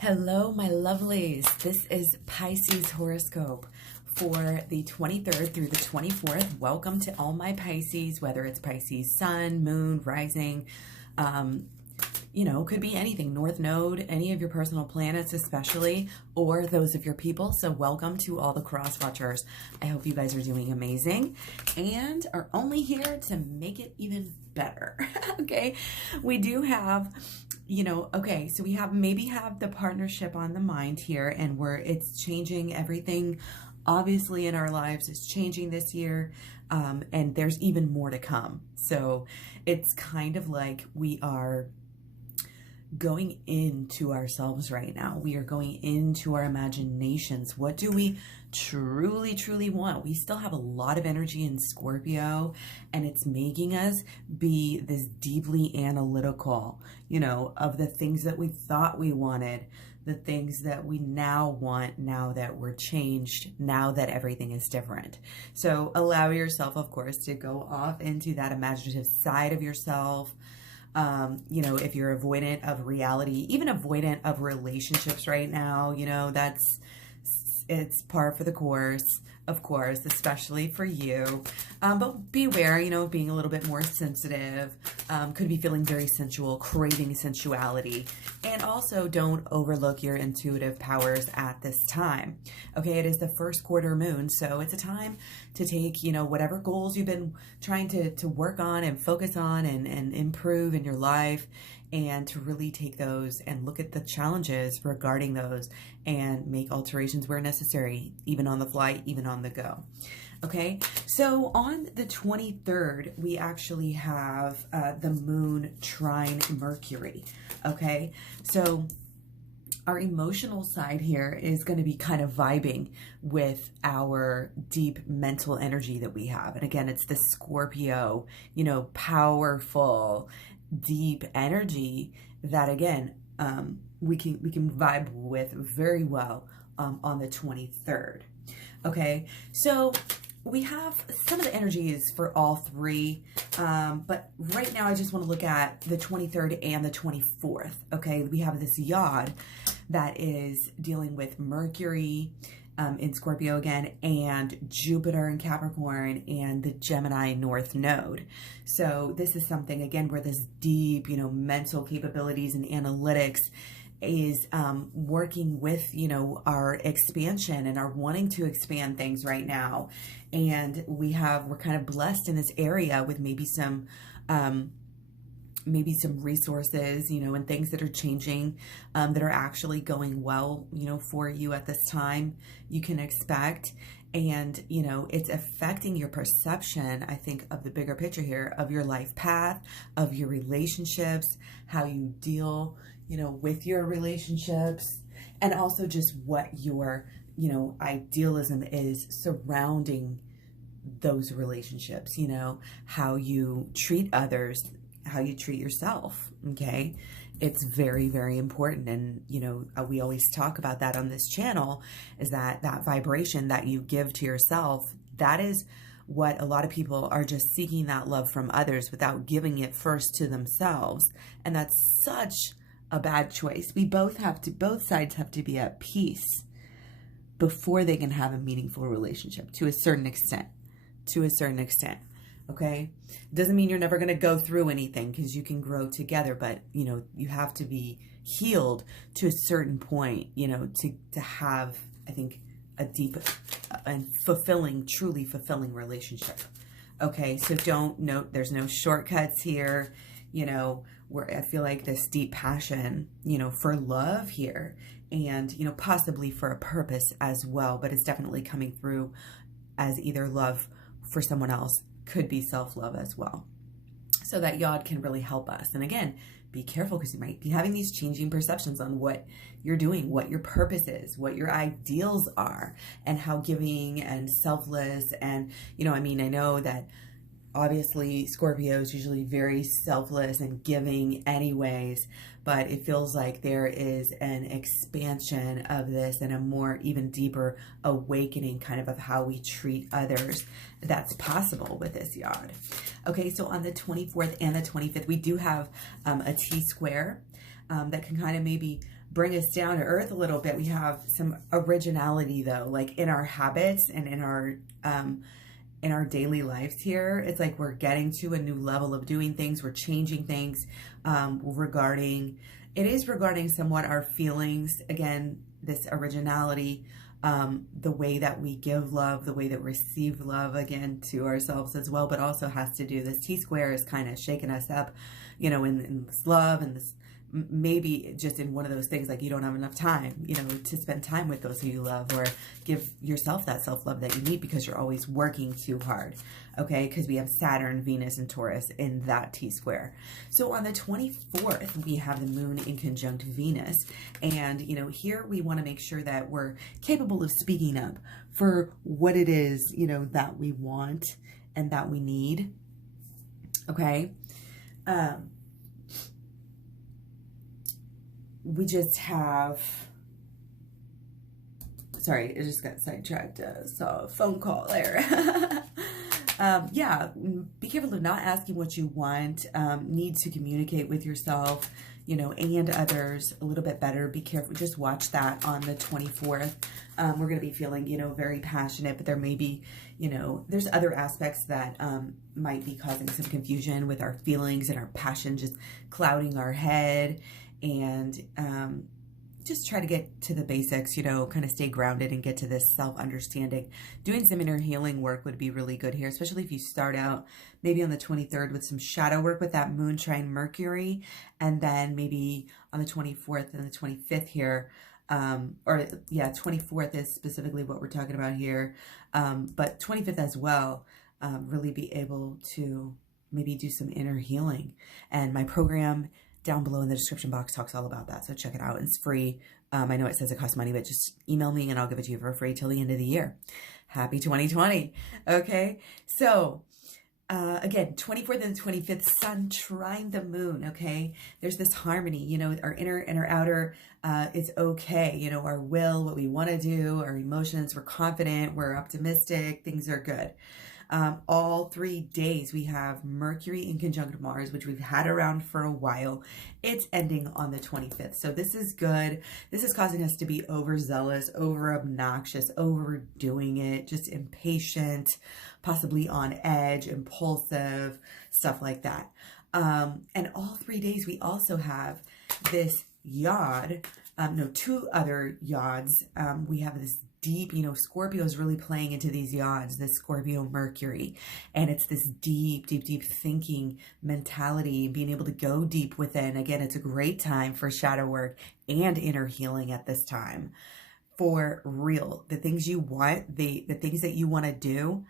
Hello, my lovelies. This is Pisces Horoscope for the 23rd through the 24th. Welcome to all my Pisces, whether it's Pisces sun, moon, rising, could be anything, North Node, any of your personal planets especially, or those of your people. So welcome to all the cross watchers. I hope you guys are doing amazing and are only here to make it even better. Okay, we do have so we maybe have the partnership on the mind here, and it's changing everything. Obviously in our lives is changing this year, and there's even more to come. So it's kind of like we are going into ourselves right now. We are going into our imaginations. What do we truly want? We still have a lot of energy in Scorpio, and it's making us be this deeply analytical, of the things that we thought we wanted, the things that we now want, now that we're changed, now that everything is different. So allow yourself, of course, to go off into that imaginative side of yourself. If you're avoidant of reality, even avoidant of relationships right now, it's par for the course, of course, especially for you. But be aware, of being a little bit more sensitive, could be feeling very sensual, craving sensuality. And also don't overlook your intuitive powers at this time. Okay, it is the first quarter moon, so it's a time to take, whatever goals you've been trying to work on and focus on and improve in your life, and to really take those and look at the challenges regarding those and make alterations where necessary, even on the fly, even on the go. Okay, so on the 23rd, we actually have the moon trine Mercury. Okay, so our emotional side here is going to be kind of vibing with our deep mental energy that we have. And again, it's the Scorpio, powerful, deep energy that, again, we can vibe with very well on the 23rd. Okay, so we have some of the energies for all three, but right now I just want to look at the 23rd and the 24th. Okay, we have this yod that is dealing with Mercury in Scorpio again, and Jupiter in Capricorn, and the Gemini North Node. So this is something, again, where this deep, mental capabilities and analytics is working with, our expansion and our wanting to expand things right now. And we're kind of blessed in this area with maybe some resources, and things that are changing, that are actually going well, for you at this time, you can expect. And, it's affecting your perception, I think, of the bigger picture here, of your life path, of your relationships, how you deal, with your relationships, and also just what your, idealism is surrounding those relationships, how you treat others, how you treat yourself. Okay, it's very, very important. And we always talk about that on this channel, is that vibration that you give to yourself, that is what a lot of people are, just seeking that love from others without giving it first to themselves. And that's such a bad choice. Both sides have to be at peace before they can have a meaningful relationship, to a certain extent. Okay, doesn't mean you're never going to go through anything, because you can grow together, but you have to be healed to a certain point, to have, I think, a deep and truly fulfilling relationship. Okay, so there's no shortcuts here, where I feel like this deep passion, for love here, and possibly for a purpose as well, but it's definitely coming through as either love for someone else, could be self-love as well. So that yod can really help us. And again, be careful, because you might be having these changing perceptions on what you're doing, what your purpose is, what your ideals are, and how giving and selfless. And, I know that obviously Scorpio is usually very selfless and giving anyways, but it feels like there is an expansion of this and a more even deeper awakening kind of how we treat others that's possible with this yod. Okay, so on the 24th and the 25th, we do have a T square that can kind of maybe bring us down to earth a little bit. We have some originality though, like in our habits and in our daily lives here. It's like we're getting to a new level of doing things. We're changing things regarding somewhat our feelings. Again, this originality, the way that we give love, the way that we receive love, again, to ourselves as well, but also has to do, this T-square is kind of shaking us up, you know, in this love and this, maybe just in one of those things, like you don't have enough time, you know, to spend time with those who you love, or give yourself that self-love that you need because you're always working too hard, okay? Because we have Saturn, Venus, and Taurus in that T-square. So on the 24th, we have the moon in conjunct Venus. And, you know, here we want to make sure that we're capable of speaking up for what it is, you know, that we want and that we need, okay? We just have, sorry, I just got sidetracked. Saw a phone call there. Yeah, be careful of not asking what you want. Need to communicate with yourself, you know, and others a little bit better. Be careful. Just watch that on the 24th. We're going to be feeling, you know, very passionate, but there may be, you know, there's other aspects that might be causing some confusion with our feelings and our passion just clouding our head. And just try to get to the basics, you know, kind of stay grounded and get to this self-understanding. Doing some inner healing work would be really good here, especially if you start out maybe on the 23rd with some shadow work with that moon trine Mercury, and then maybe on the 24th and the 25th here, 24th is specifically what we're talking about here, but 25th as well, really be able to maybe do some inner healing. And my program down below in the description box talks all about that. So check it out. It's free. I know it says it costs money, but just email me and I'll give it to you for free till the end of the year. Happy 2020. Okay. So, again, 24th and 25th, Sun trine the moon. Okay. There's this harmony, you know, our inner and our outer, it's okay. You know, our will, what we want to do, our emotions, we're confident, we're optimistic, things are good. All 3 days we have Mercury in conjunct Mars, which we've had around for a while. It's ending on the 25th. So this is good. This is causing us to be overzealous, over obnoxious, overdoing it, just impatient, possibly on edge, impulsive, stuff like that. And all 3 days we also have this yod, two other yods. We have this deep, you know, Scorpio is really playing into these yods, this Scorpio Mercury, and it's this deep thinking mentality, being able to go deep within. Again, it's a great time for shadow work and inner healing at this time. For real, the things you want, the things that you want to do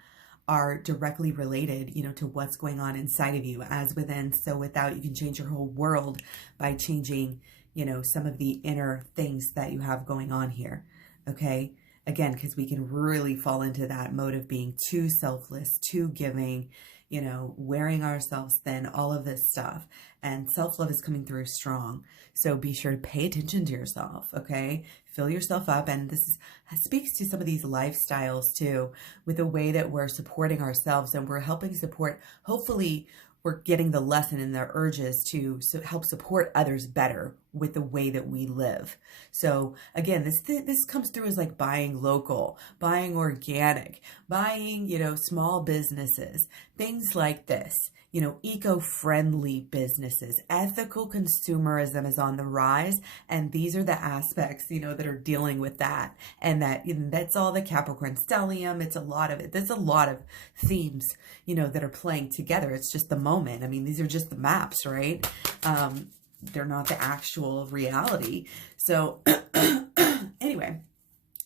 are directly related, you know, to what's going on inside of you. As within, so without. You can change your whole world by changing, you know, some of the inner things that you have going on here. Okay. Again, because we can really fall into that mode of being too selfless, too giving, you know, wearing ourselves thin, all of this stuff. And self-love is coming through strong. So be sure to pay attention to yourself, okay? Fill yourself up. And this speaks to some of these lifestyles too, with the way that we're supporting ourselves and we're helping support, hopefully, we're getting the lesson in their urges to help support others better with the way that we live. So again, this comes through as like buying local, buying organic, buying, you know, small businesses, things like this, you know, eco-friendly businesses. Ethical consumerism is on the rise. And these are the aspects, you know, that are dealing with that. And that's all the Capricorn stellium. It's a lot of it. There's a lot of themes, you know, that are playing together. It's just the moment. I mean, these are just the maps, right? They're not the actual reality. So anyway,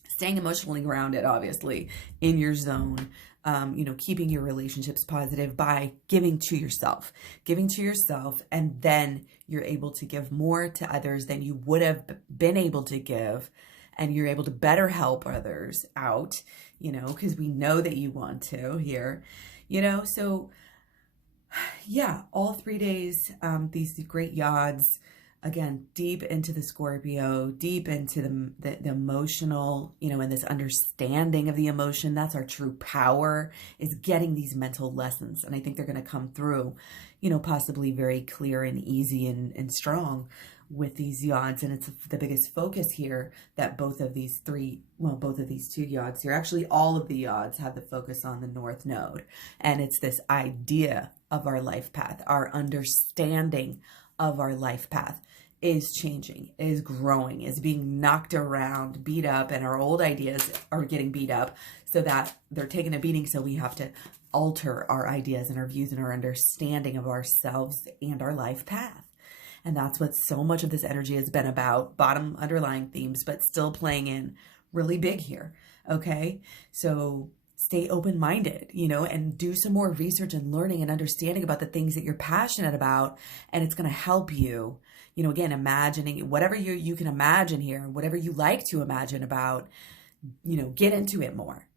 staying emotionally grounded, obviously, in your zone, you know, keeping your relationships positive by giving to yourself, and then you're able to give more to others than you would have been able to give. And you're able to better help others out, you know, because we know that you want to here, you know. So yeah, all 3 days, these great yods, again, deep into the Scorpio, deep into the emotional, you know, and this understanding of the emotion. That's our true power, is getting these mental lessons. And I think they're going to come through, you know, possibly very clear and easy and strong with these yods, and it's the biggest focus here that both of these two yods here, actually all of the yods have the focus on the North Node, and it's this idea of our life path, our understanding of our life path is changing, is growing, is being knocked around, beat up, and our old ideas are getting beat up so that they're taking a beating, so we have to alter our ideas and our views and our understanding of ourselves and our life path. And that's what so much of this energy has been about, bottom underlying themes, but still playing in really big here, okay? So stay open-minded, and do some more research and learning and understanding about the things that you're passionate about, and it's going to help you, again, imagining whatever you can imagine here, whatever you like to imagine about, get into it more.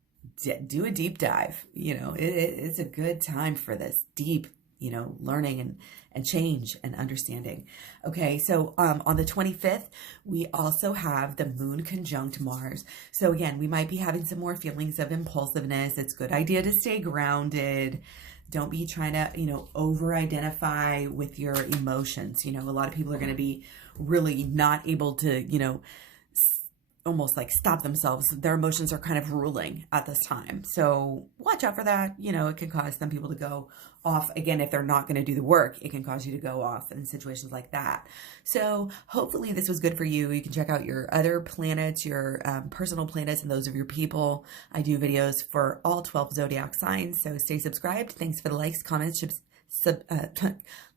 Do a deep dive. It's a good time for this deep, learning and change and understanding. Okay, so on the 25th, we also have the moon conjunct Mars. So again, we might be having some more feelings of impulsiveness. It's a good idea to stay grounded. Don't be trying to, over-identify with your emotions. A lot of people are going to be really not able to, almost like stop themselves. Their emotions are kind of ruling at this time. So watch out for that. It can cause some people to go off. Again, if they're not going to do the work, it can cause you to go off in situations like that. So hopefully this was good for you. You can check out your other planets, your personal planets, and those of your people. I do videos for all 12 zodiac signs. So stay subscribed. Thanks for the likes, comments,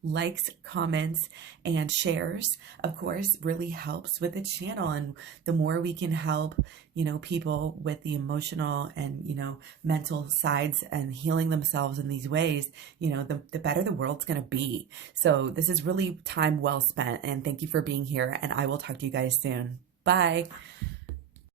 likes, comments, and shares, of course, really helps with the channel. And the more we can help, people with the emotional and, mental sides and healing themselves in these ways, the better the world's going to be. So this is really time well spent. And thank you for being here. And I will talk to you guys soon. Bye.